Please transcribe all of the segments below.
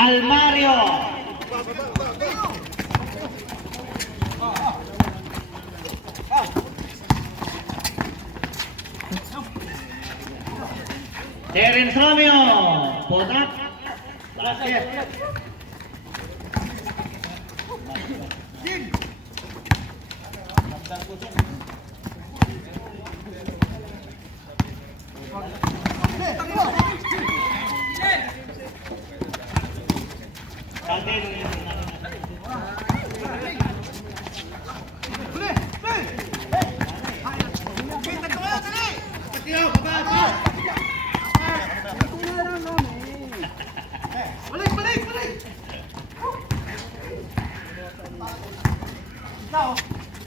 Almario. Terence Romeo. Potak. Basket.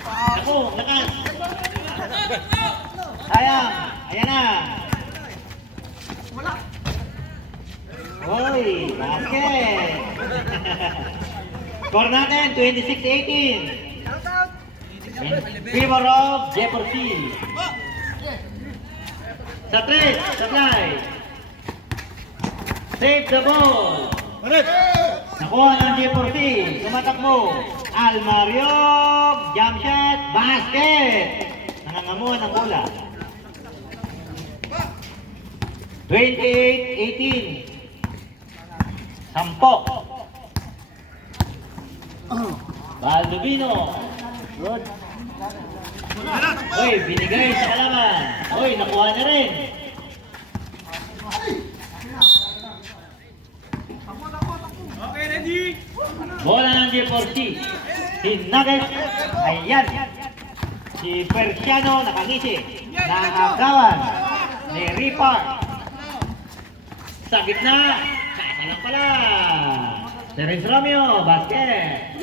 Ako, lakas. Sayang. Ayan na. Hoy, basket. Score natin, 26-18. In favor of Jefferson. Sa 3, supply. Save the ball. Nakuha ng Jefferson. Tumatakbo. Almario, jump shot, basket. Nangangamuhan ng bola. 28-18. Sampo. Baldovino. Good. Uy, binigay sa kalaban. Uy, nakuha na rin. Okay, ready? Bola ng J4C. Si Nuggets. Ayan. Si Persiano nakangisi. Naagawan. Ni Ripar. Sa gitna. Kakalang pala. Terence Romeo. Basket.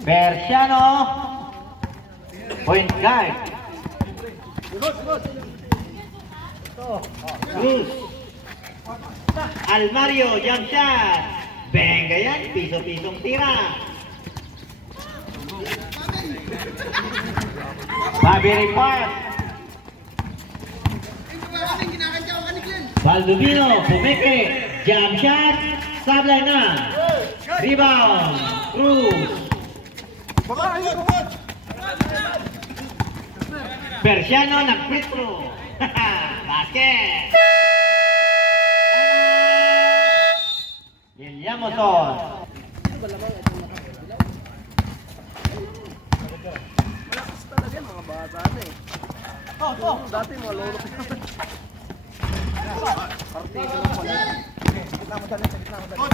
Persiano. Point guard. Cruz. Almario. Jump shot. Benga yan. Piso-pisong tira. Bobby Ripar. Baldovino. Pumeke. Jump shot. Sablay na. Rebound. Cruz. Persiano nag-free throw. Basket. Yelyamoson. Malakas talaga mga bata na eh. Dati mga lolo ko naman. Partido lang pala. Gitna mo dali, gitna mo dali.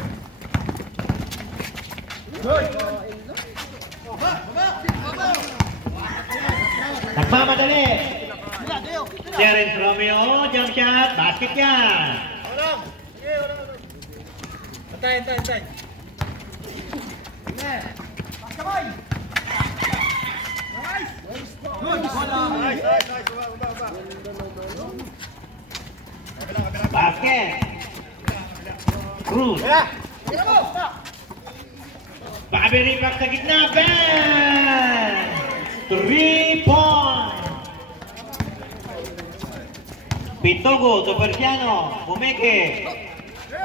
Nagmamadali. Terence Romeo, jump shot, basket yan. Antay. Basket. Cruz. Bobby Ripar sa gitna. Bang! 3 point. Pitogo to Persiano. Pumeke.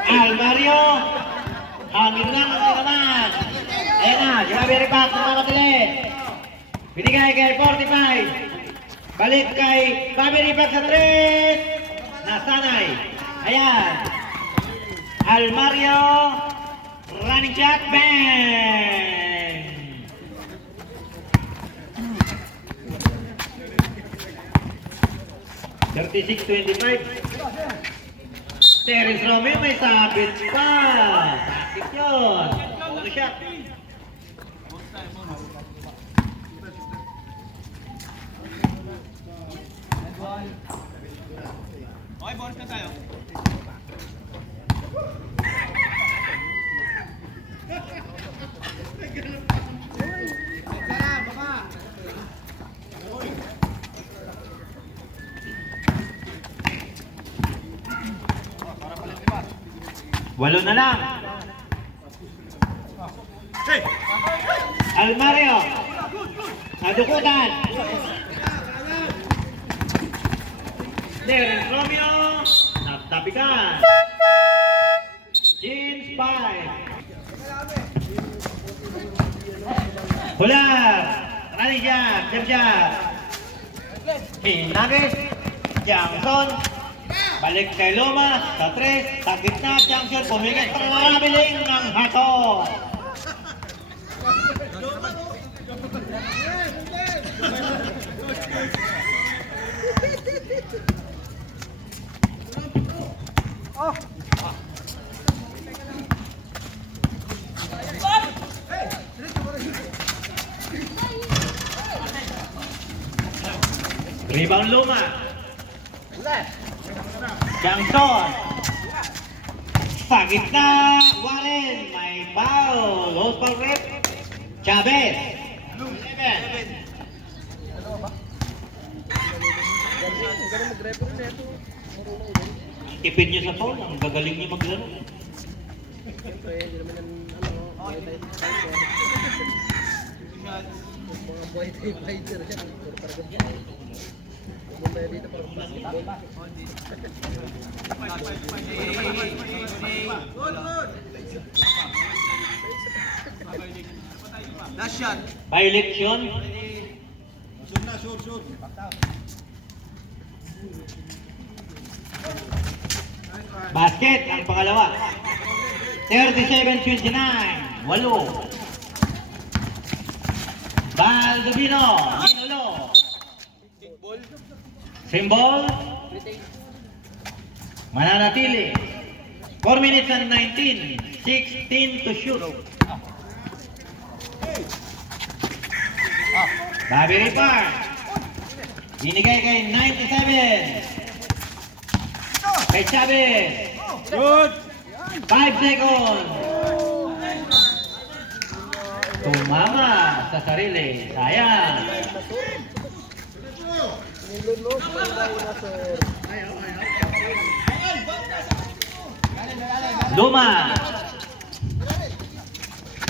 Almario. Hangin lang ang naman. Ayan na. Bobby Ripar sa mamatili. Binigay kay 45. Balik kay Bobby Ripar sa 3. Nasanay. Ayan. Almario. Running shot. Bang! $36-25. Terence Romeo may sabit pa. Sakit yun. Ano shot? Okay, boris na tayo. 8 na lang. Almario. Nadukutan. Terence Romeo. Naptapikan. James 5. Hular. Rally jab. Jab. Hinagis. Jackson. Balik kay Loma. Sa 3. Sa gitna. Jackson. Pumigit. Pangabiling ng hato. Rebound Luma. Jackson. Sa gitna. Warren. May foul. Lost ball rip. Chavez. 11. Galing mag-referee na ito. Marunong din. Tipid niyo sa foul. Ang gagaling niyo maglaro. Siyempre, hindi naman yan, mga boy type fighter siya. Puro parang ganyan. Pumunta yan dito parang basketball. Last shot. Violation. Shoot. Basket ang pangalawa. 37-29. 8. Baldovino. Ginolo. Symbol. Mananatili. 4 minutes and 19. 16 to shoot. Bobby Ripar. Binigay kay 97. Kay Chavez. Good. 5 seconds. Tumama sa sarili. Sayang. Nilunos na yung sir. Luma.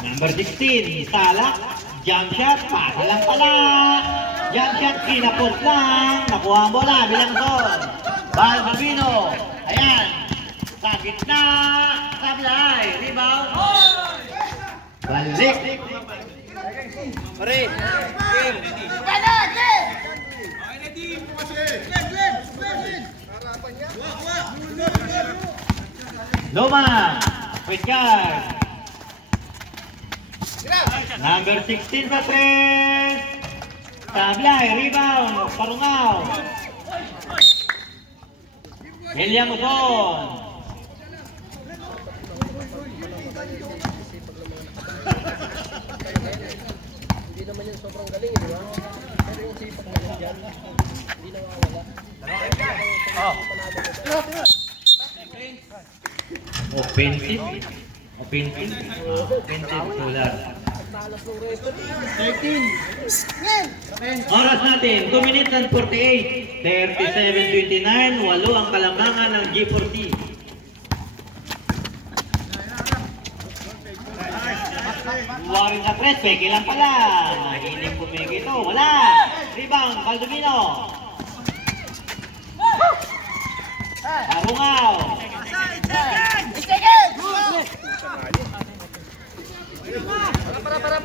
Number 16. Salak. Jump shot. Pasa lang pala. Jump shot. Kinapos lang. Nakuha ang bola. Bilang zone. Baldovino. Ayan. Sa gitna. Sablay. Rebound. Balik. Pare. Game. Luma. Point guard. Number 16 sa 3. Sablay. Rebound. Parungaw. William Uzon. Hindi naman yan sobrang galing, di ba? Pero yung sipak na lang dyan, hindi nawawala. Offensive. Offensive. Offensive. Tular. Talas ng referee. Oras natin, 2 minutes and 48. 37-29. 8 ang kalamangan ng G4C. Warren sa press, peke lang pala. Mahinig pumigi ito. Wala. Rebound, Baldovino. Arungaw.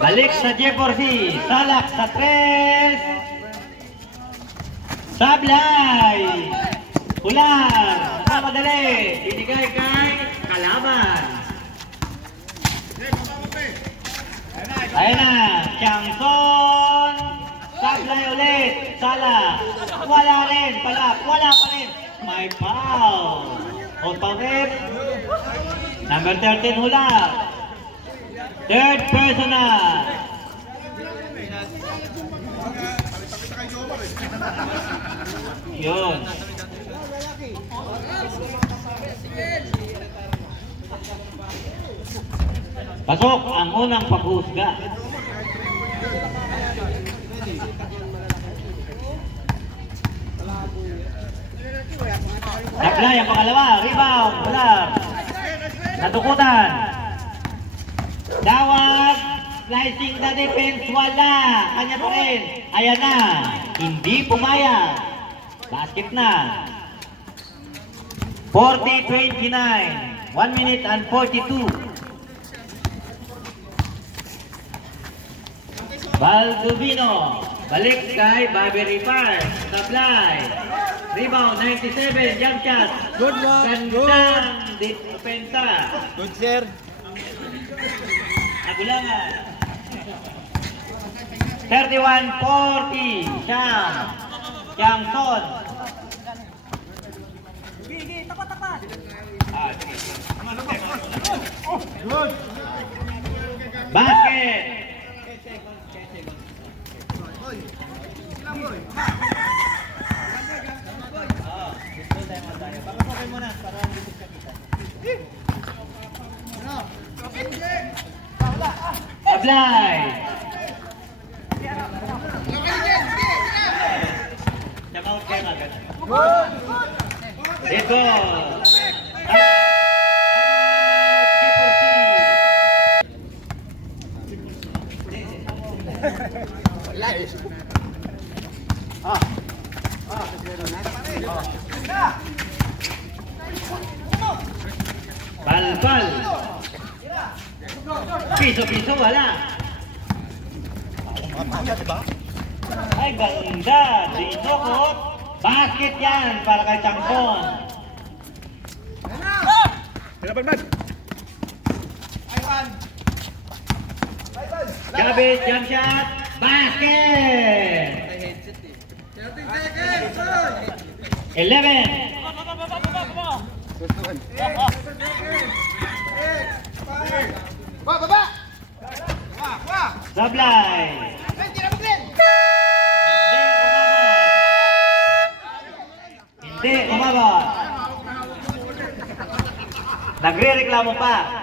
Balik sa G4C. Salak sa 3. Sablay. Hular. Mamadali. Binigay kay Kalaban. Ayan na. Tiangson. Sablay ulit. Salak. Wala rin. Wala pa rin. May foul. O pangit. Number 13 Hular. Third personal. Yun. Pasok ang unang paghusga. Sablay ang pangalawa. Rebound. Hular. Natukutan. Dawag. Slicing the defense. Wala. Kanya pa rin. Ayan na. Hindi pumayag. Basket na. 40-29. 1 minute and 42. Baldovino. Balik kay Bobby Ripar. Supply. Rebound 97. Jump shot. Good one. Gandang depensa. Good, sir. Nagulangan. 31-40. Siyam. Siyangson. Basket. Apply. Timeout kayo agad. Let's go. Pal-pal. Piso-piso, wala. Ay, ganda. Dinokot. Basket yan para kay Changpon. Gabit, jump shot. Basket. 11. Sablay. Hindi umabot. Nagre-reklamo pa.